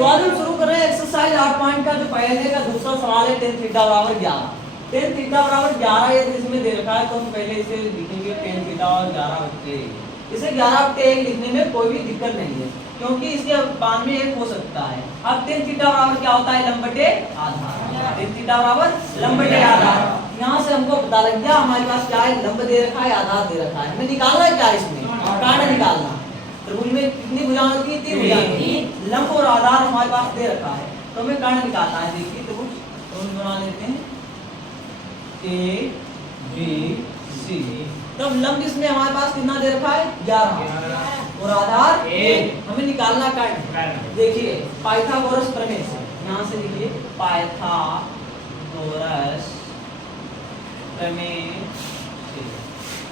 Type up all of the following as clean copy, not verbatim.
तो आज हम शुरू कर रहे हैं एक्सरसाइज 8 पॉइंट का। जो पहले का दूसरा सवाल है tan थीटा बराबर 11। tan थीटा बराबर 11 यदि इसमें दे रखा है तो हम पहले इसे लिखेंगे tan थीटा और 11 बटे। इसे 11 बटे 1 लिखने में कोई भी दिक्कत नहीं है क्योंकि इसके बाद में 1 हो सकता है। अब tan थीटा बराबर क्या होता है? लंब बटे आधार। tan थीटा बराबर लंब बटे आधार। यहाँ से हमको पता लग गया हमारे पास क्या है, लंब दे रखा है, आधार दे रखा है। हमें निकालना है क्या है इसमें? कर्ण निकालना। त्रिभुज में कितनी भुजाएं होती हैं? 3 भुजाएं। लंब और आधार हमारे पास दे रखा है तो हमें कर्ण निकालना है। देखिए त्रिभुज बना लेते हैं ए बी सी। तब लंब इसमें हमारे पास कितना दे रखा है? 11 और आधार 1। हमें निकालना कर्ण। देखिए पाइथागोरस प्रमेय से यहाँ से लिखिए पाइथागोरस प्रमेय से।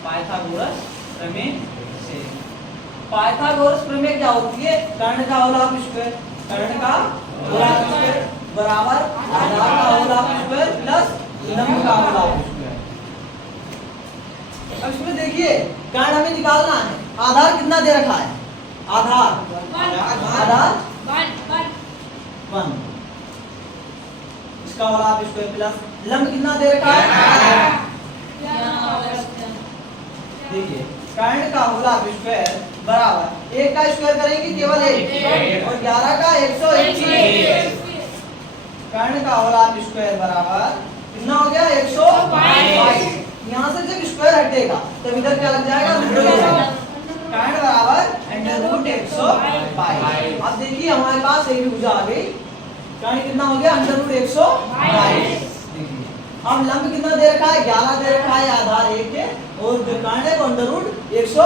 पाइथागोरस प्रमेय से। पाइथागोरस प्रमेय क्या होती है? कर्ण का औलाक स्क्वायर, कर्ण का औलाक स्क्वायर बराबर आधार का औलाक स्क्वायर प्लस लंब का औलाक स्क्वायर। अब इसमें देखिए कर्ण हमें निकालना है। आधार कितना दे रखा है? आधार 1। इसका औलाक स्क्वायर प्लस लंब कितना दे रखा है? देखिए कर्ण का औलाक स्क्वायर बराबर 1 का स्क्वायर करेंगे केवल 1 और 11 का 121। कर्ण का औलाक स्क्वायर बराबर कितना हो गया? 122। यहाँ से जब स्क्वायर हटेगा तब इधर क्या लग जाएगा? कर्ण बराबर √122। अब देखिए हमारे पास एक भी भुजा आ गई। कर्ण कितना हो गया? √122। अब लंब कितना दे रखा है? 11 दे रखा है, आधार 1 है और जो कर्ण है वो √122।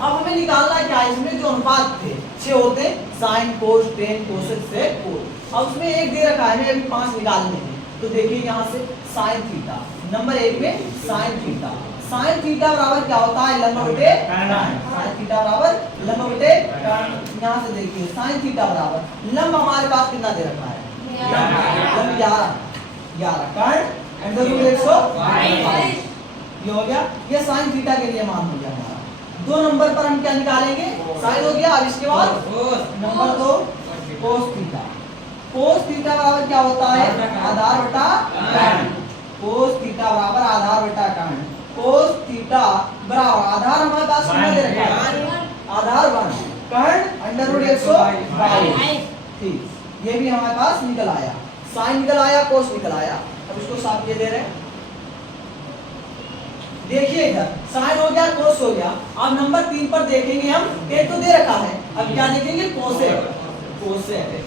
अब हमें निकालना क्या है? इसमें जो अनुपात थे 6 होते हैं, sine cos tan cosec sec cos. अब उसमें 1 दे रखा है, हमें अभी 5 निकालने हैं। तो देखिए यहाँ से साइन थीटा नंबर 1 में साइन थीटा। साइन थीटा बराबर क्या होता है? लंब बटे कर्ण। साइन थीटा बराबर लंब बटे कर्ण। यहाँ से देखिए साइन थीटा बराबर लंब हमारे पास कितना दे रखा है? लंब 11 कर्ण √122। ये हो गया। ये साइन थीटा के लिए मान हो गया हमारा। 2 नंबर पर हम क्या निकालेंगे? साइन हो गया। अब इसके बाद number 2 cos theta. Cos theta बराबर क्या होता है? आधार बटा कर्ण। कोस थीटा बराबर आधार बटा कर्ण। कोस थीटा बराबर आधार हमारे पास कितना दे रखा है? आधार 1 कर्ण √122। ठीक, ये भी हमारे पास निकल आया। साइन निकल आया, कोस निकल आया। अब इसको साफ ये दे रहे हैं। देखिए इधर साइन हो गया, कोस हो गया। अब नंबर 3 पर देखेंगे हम। टेन तो दे रखा है, अब क्या देखेंगे? Cosec. Cosec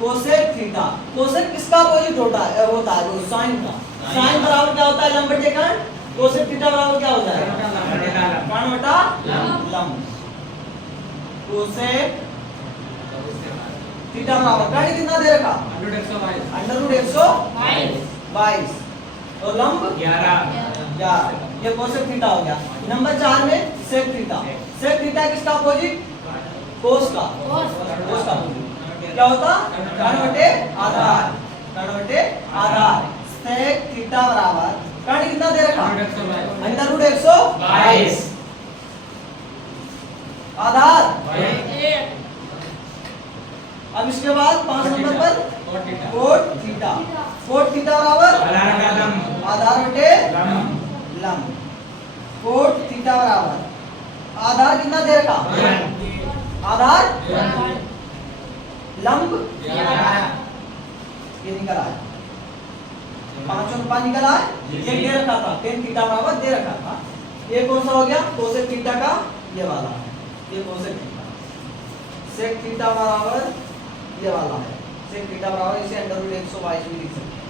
cosec theta. Cosec किसका अपोजिट होता है? वो साइन का। साइन बराबर क्या होता है? लंब बटे कर्ण। कोसेक थीटा बराबर क्या होता है? कर्ण बटा लंब। कोसेक थीटा बराबर कर्ण कितना दे रखा? √122 और लंब 11। ये कोसेक थीटा हो गया। नंबर 4 में सेक थीटा। सेक थीटा किसका अपोजिट? कोस का। कोस का क्या होता? कर्ण बटे आधार। कर्ण बटे आधार। सेक थीटा बराबर कर्ण कितना दे रखा? √122 आधार 1। अब इसके बाद 5 नंबर पर कोट थीटा। कोट थीटा बराबर आधार बटे लंब। कोट थीटा बराबर आधार कितना दे रखा? आधार लंब ये निकल आया। 5 और 5 निकल आया। ये दे रखा था tan थीटा बराबर दे रखा था। ये कौन सा हो गया? कोसेक थीटा का ये वाला है। ये कोसेक थीटा। सेक थीटा बराबर ये वाला है। सेक थीटा बराबर इसे √122 भी लिख सकते हैं।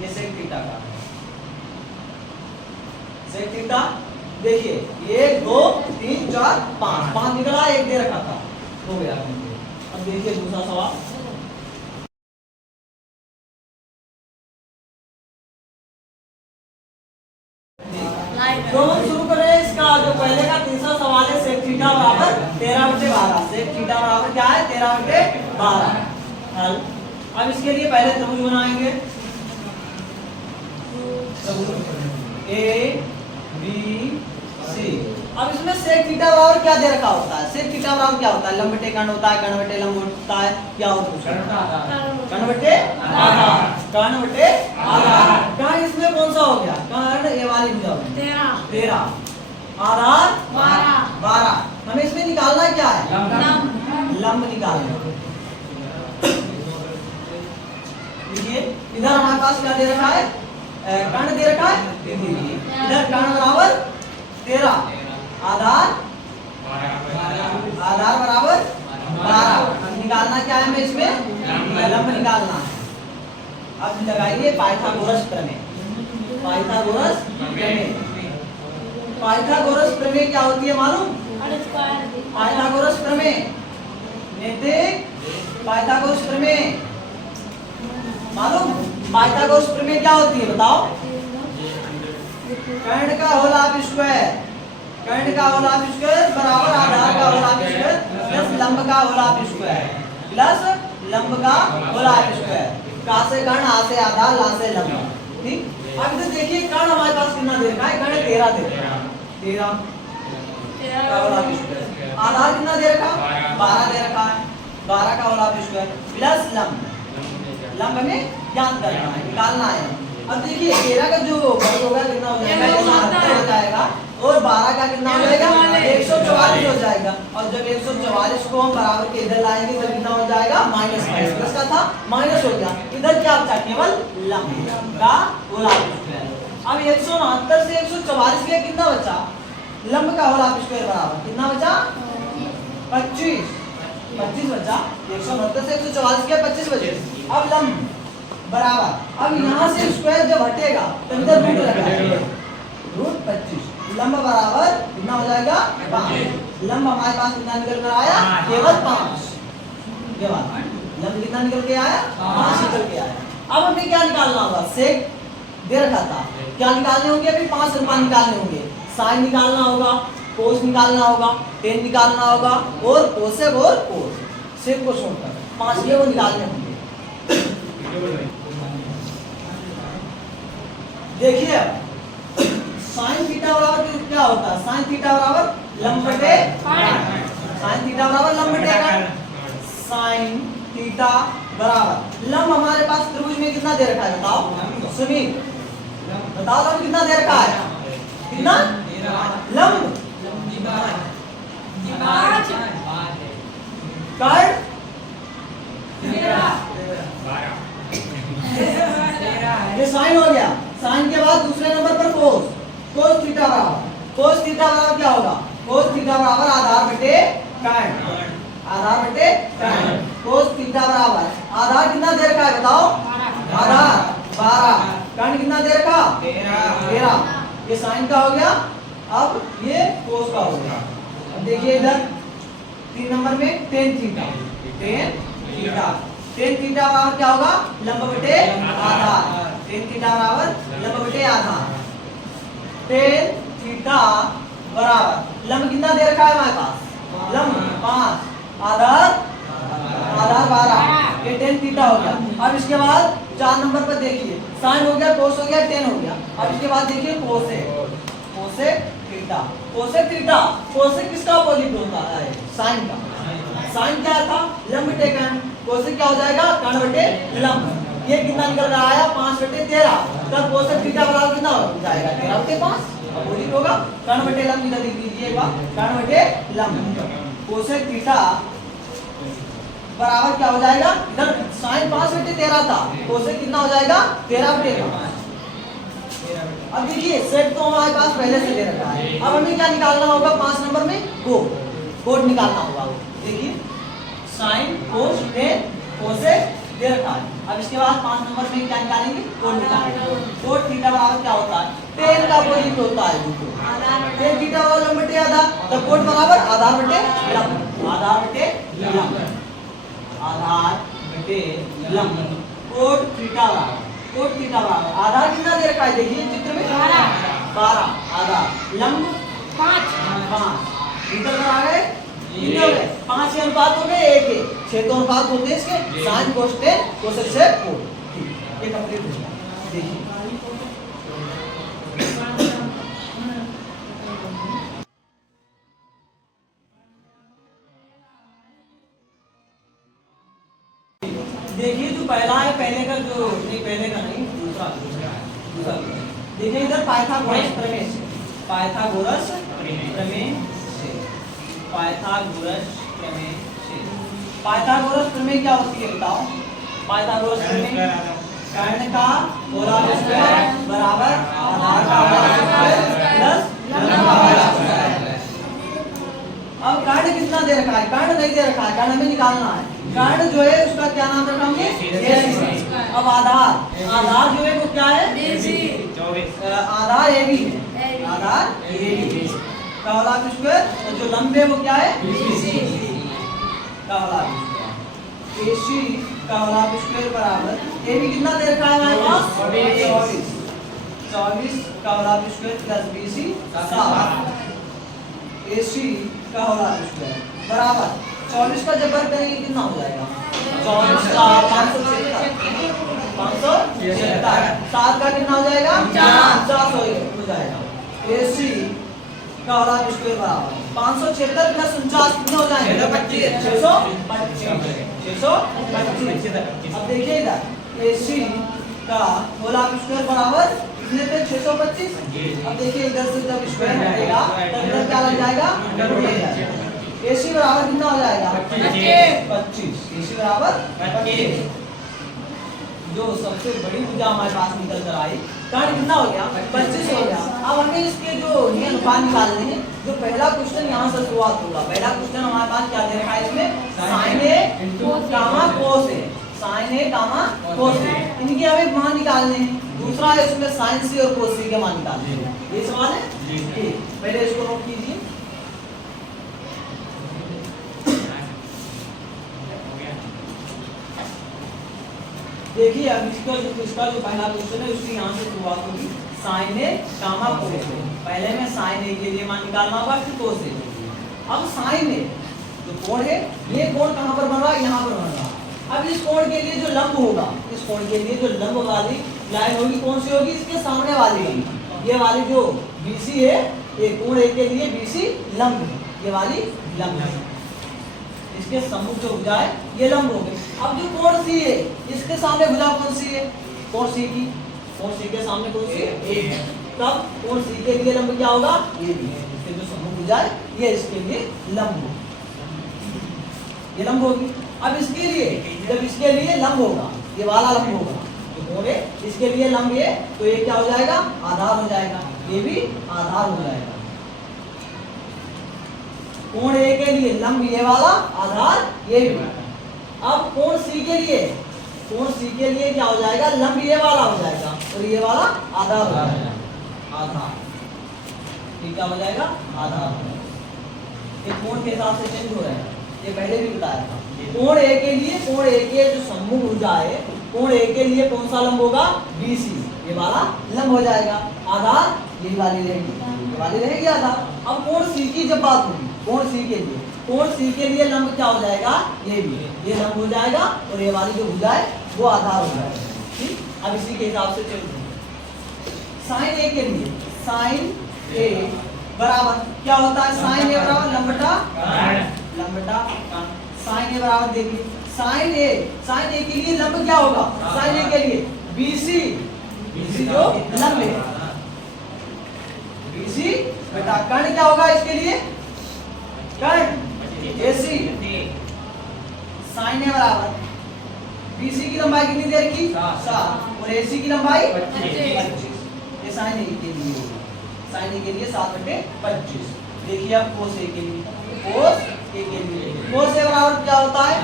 ये सेक थीटा का सेक थीटा। देखिए 1 2 3 4 5 निकला, 1 दे रखा था, हो गया। अब देखिए दूसरा सवाल। तो हम शुरू कर रहे हैं इसका जो पहले का तीसरा सवाल है। सेक थीटा बराबर 13/12। सेक थीटा बराबर क्या है? 13/12। हल। अब इसके लिए पहले त्रिभुज बनाएंगे। A B C. अब इसमें sec थीटा बराबर क्या दे रखा होता है? sec थीटा बराबर क्या होता है? लंब बटे कर्ण होता है, कर्ण बटे लंब होता है, क्या होता है? कर्ण बटे आधार, कर्ण बटे आधार। कर्ण इसमें कौन सा हो गया? कर्ण ये वाली भुजा हो गई 13, आधार 12। हमें इसमें निकालना क्या है? लंब निकालना। देखिए इधर हमारे पास क्या दे रखा है? कर्ण दे रखा है। इधर कर्ण बराबर 13, आधार बराबर 12। अब निकालना क्या है? हमें इसमें लंब निकालना है। अब लगाइए पाइथागोरस प्रमेय। पाइथागोरस प्रमेय, पाइथागोरस प्रमेय क्या होती है मालूम? पाइथागोरस प्रमेय, पाइथागोरस प्रमेय मालूम? पाइथागोरस प्रमेय क्या होती है बताओ? कर्ण का होल हाफ स्क्वायर, कर्ण का होल हाफ स्क्वायर बराबर आधार का होल हाफ स्क्वायर प्लस लंब का होल हाफ स्क्वायर प्लस लंब का होल हाफ स्क्वायर। का से कर्ण, आ से आधार, ला से लंब। ठीक। अब इधर देखिए कर्ण हमारे पास कितना दे रखा है? कर्ण 13 दे रखा है, 13 का होल हाफ स्क्वायर। आधार कितना दे रखा? 12 दे रखा है, 12 का होल हाफ स्क्वायर प्लस लंब। लंब हमें ज्ञात करना है, निकालना है। अब देखिए 13 का जो वर्ग होगा कितना हो जाएगा? 170 हो जाएगा और 12 का कितना हो जाएगा? 144 हो जाएगा। और जब 144 को हम बराबर के इधर लाएंगे तो कितना हो जाएगा? माइनस प्लस का था माइनस हो गया। इधर क्या बचा? केवल लंब का होल हाफ स्क्वायर। अब 169 से 144 के कितना बचा? लंब का होल हाफ स्क्वायर बराबर कितना बचा? 25 बचा। 169 से 144 के 25 बचे। अब लंब बराबर, अब यहाँ से स्क्वायर जब हटेगा तो इधर रूट लगाएंगे, रूट 25। लंब बराबर कितना हो जाएगा? 5। लंब हमारे पास कितना निकल कर आया? केवल 5। केवल लंब कितना निकल के आया? 5 निकल के आया। अब हमें क्या निकालना होगा? सेक दे रखा था, क्या निकालने होंगे? अभी 5 अनुपात निकालने होंगे। साइन निकालना होगा, कोस निकालना होगा, टेन निकालना होगा और कोसेक और कोस। सेक को छोड़कर 5 ये वो निकालने होंगे। देखिए साइन थीटा बराबर क्या होता है? साइन थीटा बराबर लंब बटे साइन थीटा बराबर लंब बटे कर्ण। साइन थीटा बराबर लंब हमारे पास त्रिभुज में कितना दे रखा है बताओ? सुनील बताओ लंब कितना दे रखा है? कितना? लंब कर्ण ये साइन हो गया। साइन के बाद दूसरे नंबर पर कोस, कोस थीटा बराबर, कोस थीटा बराबर क्या होगा? कोस थीटा बराबर आधार बटे कर्ण, आधार बटे कर्ण। कोस थीटा बराबर आधार कितना दे रखा है बताओ? आधार 12, कर्ण कितना दे रखा? 13। ये साइन का हो गया। अब ये कोस का हो गया। अब देखिए इधर 3 नंबर में tan theta, tan theta, tan theta बराबर क्या होगा? लंब बटे आधार। टेन थीटा बराबर लंब बटे आधार। टेन थीटा बराबर लंब कितना दे रखा है हमारे पास? लंब 5, आधार 12। ये टेन थीटा हो गया। अब इसके बाद 4 नंबर पर देखिए साइन हो गया, कोस हो गया, टेन हो गया। अब इसके बाद देखिए cosec, cosec theta, cosec theta. Cosec किसका अपोजिट होता है? साइन का। साइन क्या था? लंब बटे कर्ण। कोसेक क्या हो जाएगा? कर्ण बटे लंब। ये कितना निकल रहा है? 5 बटे 13। तब कोसेक थीटा बराबर कितना हो जाएगा? 13 बटे 5 अपोजिट होगा। कर्ण बटे लंब इधर लिख दीजिएगा, कर्ण बटे लंब। कोसेक थीटा बराबर क्या हो जाएगा? इधर साइन 5 बटे 13 था, कोसेक कितना हो जाएगा? 13 बटे 5। अब देखिए सेट तो हमारे पास पहले से दे रखा है। अब हमें क्या निकालना होगा? 5 नंबर में कोड निकालना होगा। देखिए साइन, कोस, टेन, कोसेक दे रखा है। अब इसके बाद 5 नंबर में क्या निकालेंगे? कोड निकालेंगे। कोड थीटा बराबर क्या होता है? टेन का अपोजिट होता है टेन थीटा बराबर लंब बटे आधार। तो कोड बराबर आधार बटे लंब, आधार बटे लंब, आधार बटे लंब। कोड थीटा बराबर, कोड थीटा बराबर आधार कितना दे रखा है? देखिए चित्र में 12, आधार लंब 5। इधर आ गए कितने हो गए? 5 के अनुपात हो गए 1 के। 6 तो अनुपात होते हैं इसके, साइन कोस टेन कोसेक से कोड। ठीक, ये कंप्लीट हो गया। देखिए देखिए जो पहला है, पहले का जो नहीं, पहले का नहीं, दूसरा दूसरा देखिए इधर पाइथागोरस प्रमेय से, पाइथागोरस प्रमेय से, पाइथागोरस प्रमेय से। पाइथागोरस प्रमेय क्या होती है बताओ? पाइथागोरस प्रमेय कर्ण का गोलाकार स्क्वायर बराबर आधार का गोलाकार स्क्वायर प्लस लंब का गोलाकार स्क्वायर। अब कर्ण कितना दे रखा है? कर्ण नहीं दे रखा है, कर्ण हमें निकालना है। कर्ण जो है उसका क्या नाम रखा हमने? AC। अब आधार, आधार जो है वो क्या है? आधार AB है, आधार AB का गोलाकार स्क्वायर, और जो लंब है वो क्या है? BC का गोलाकार स्क्वायर। AC का गोलाकार स्क्वायर बराबर AB कितना दे रखा है हमारे पास? 24 का गोलाकार स्क्वायर प्लस BC 7। AC का गोलाकार स्क्वायर बराबर 24 का जब वर्ग करेंगे कितना हो जाएगा? 24 का 576, 7 का कितना हो जाएगा? 50 हो जाएगा। AC का गोलाकार स्क्वायर बराबर 576 प्लस 49 कितना हो जाएगा? 625। अब देखिए इधर AC का गोलाकार स्क्वायर बराबर कितने पे? 625। अब देखिए इधर से जब स्क्वायर हटेगा तब इधर क्या लग जाएगा? AC बराबर कितना हो जाएगा? 25। AC बराबर 25। जो सबसे बड़ी भुजा हमारे पास निकल कर आई, कर्ण कितना हो गया? 25 हो गया। अब हमें इसके जो अनुपात निकालने हैं, जो पहला क्वेश्चन यहाँ से शुरुआत होगा। पहला क्वेश्चन हमारे पास क्या दे रखा है? इसमें sin A gamma cos A, sin A gamma cos A, इनके हमें मान निकालने हैं। दूसरा है इसमें sin C और cos C के मान निकालने हैं। ये सवाल है? ठीक, पहले इसको नोट कीजिए। देखिए अब इसका जो पहला क्वेश्चन है उसकी यहाँ से शुरुआत होगी। sin A gamma cos A, पहले में sin A के लिए मान निकालना होगा, फिर cos A। अब sin A जो कोण है, ये कोण कहाँ पर बन रहा है? यहाँ पर बन रहा है। अब इस कोण के लिए जो लंब होगा, इस कोण के लिए जो लंब वाली लाइन होगी कौन सी होगी? इसके सामने वाली होगी। ये वाली जो BC है, ये कोण A के लिए BC लंब है, ये वाली लंब है। इसके सम्मुख जो भुजा है ये लंब हो गई। अब जो कोण C है, इसके सामने भुजा कौन सी है? कोण C की, कोण C के सामने कौन सी है? A है। तब कोण C के लिए लंब क्या होगा? ये भी है। इसके जो सम्मुख भुजा है ये इसके लिए लंब होगी, ये लंब होगी। अब इसके लिए, जब इसके लिए लंब होगा, ये वाला लंब होगा, तो कोण है इसके लिए लंब है, तो ये क्या हो जाएगा? आधार हो जाएगा, ये भी आधार हो जाएगा। कोण A के लिए लंब ये वाला, आधार ये भी। अब कोण C के लिए, कोण C के लिए क्या हो जाएगा? लंब ये वाला हो जाएगा और ये वाला आधार हो जाएगा, आधार। ये क्या हो जाएगा? आधार हो जाएगा। ये कोण के हिसाब से चेंज हो रहा है, ये पहले भी बताया था। कोण A के लिए, कोण A के जो सम्मुख भुजा है, कोण A के लिए कौन सा लंब होगा? BC, ये वाला लंब हो जाएगा। आधार ये वाली रहेगी, ये वाली रहेगी आधार। अब कोण C की जब बात होगी, कोण C के लिए, कोण C के लिए लंब क्या हो जाएगा? ये भी, ये लंब हो जाएगा और ये वाली जो भुजा है वो आधार हो जाएगा। ठीक, अब इसी के हिसाब से चलते हैं। sin A के लिए, sin A बराबर क्या होता है? sin A बराबर लंबटा लंबटा sin A बराबर देखिए, sin A के लिए लंब क्या होगा? sin A के लिए BC जो लंब है, BC बेटा कर्ण क्या होगा इसके लिए? कर्ण AC। sin A बराबर BC की लंबाई कितनी दे रखी? 7 और AC की लंबाई 25। ये sin A के लिए होगा, sin A के लिए 7/25। देखिए अब cos A के लिए, cos A के लिए cos A बराबर क्या होता है?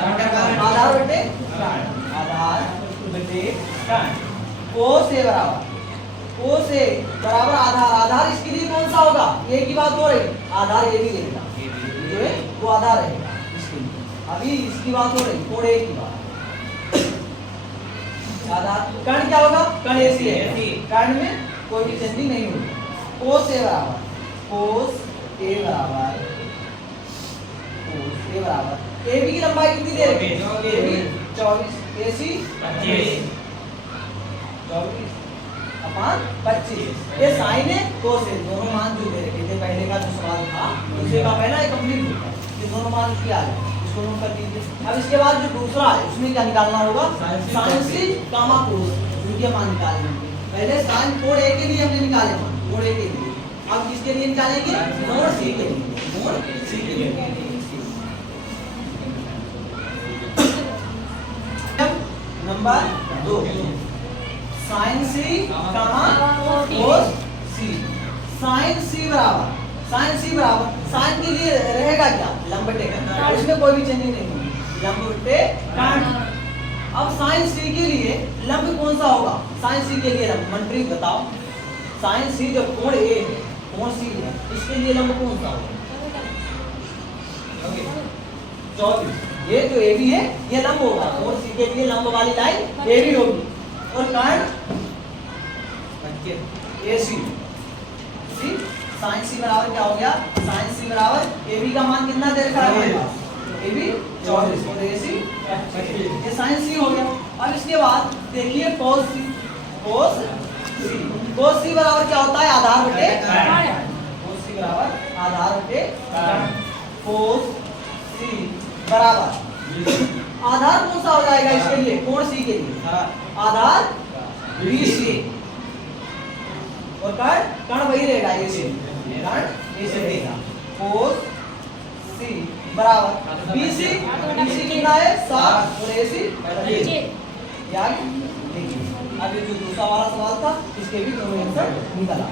आधार बटे कर्ण, आधार बटे कर्ण। cos A बराबर, cos A बराबर आधार, आधार इसके लिए कौन सा होगा? ये की बात हो रही, आधार ये भी रहेगा, जो है वो आधार रहेगा इसके लिए। अभी इसकी बात हो रही कोण A की बात। आधार कर्ण क्या होगा? कर्ण AC है, कर्ण में कोई भी चेंजिंग नहीं होगी। cos A बराबर, cos A बराबर, cos A बराबर AB की लंबाई कितनी दे रखी है? AB 24, AC 25 ये sin है cos है, दोनों मान जो दे रखे थे पहले का जो सवाल था उसे का पहला एक कंप्लीट होता है, ये दोनों मान उसके आ गए। इसको नोट कर लीजिए। अब इसके बाद जो दूसरा है उसमें क्या निकालना होगा, साइन सी कामा कोस, उनके मान निकालने होंगे। पहले साइन कोड ए के लिए हमने निकाले मान, कोड ए के लिए, अब किसके लिए निकालेंगे, मोड सी के लिए, मोड सी के लिए। नंबर 2 साइन सी कामा कोस सी। साइन सी बराबर साइन के लिए रहेगा क्या, लंबटे का, इसमें कोई भी चेंजिंग नहीं होगी, लंबटे काट। अब साइन सी के लिए लंब कौन सा होगा, साइन सी के लिए लंब मंत्रिक बताओ, साइन सी जो कोण ए है, कोण सी है, इसके लिए लंब कौन सा होगा, 24। ये जो ए बी है ये लंब होगा, कोण सी के लिए लंब वाली लाइन ए बी होगी, और कर्ण ए सी। साइन सी बराबर क्या हो गया, साइन सी बराबर ए बी का मान कितना दे रखा है, ए बी 24 और ए सी 25, ये साइन सी हो गया। अब इसके बाद देखिए कोस सी, कोस सी, कोस सी बराबर क्या होता है, आधार बटे कोस सी बराबर आधार बटे कोस सी बराबर आधार कौन सा हो जाएगा इसके लिए, कोण सी के लिए आधार BC, और कर्ण वही रहेगा, ये से कर्ण ऐसे रहेगा, कोस सी बराबर BC कितना है 7 और AC 25। याद देखिए, अब ये जो दूसरा वाला सवाल था इसके भी दोनों आंसर निकला।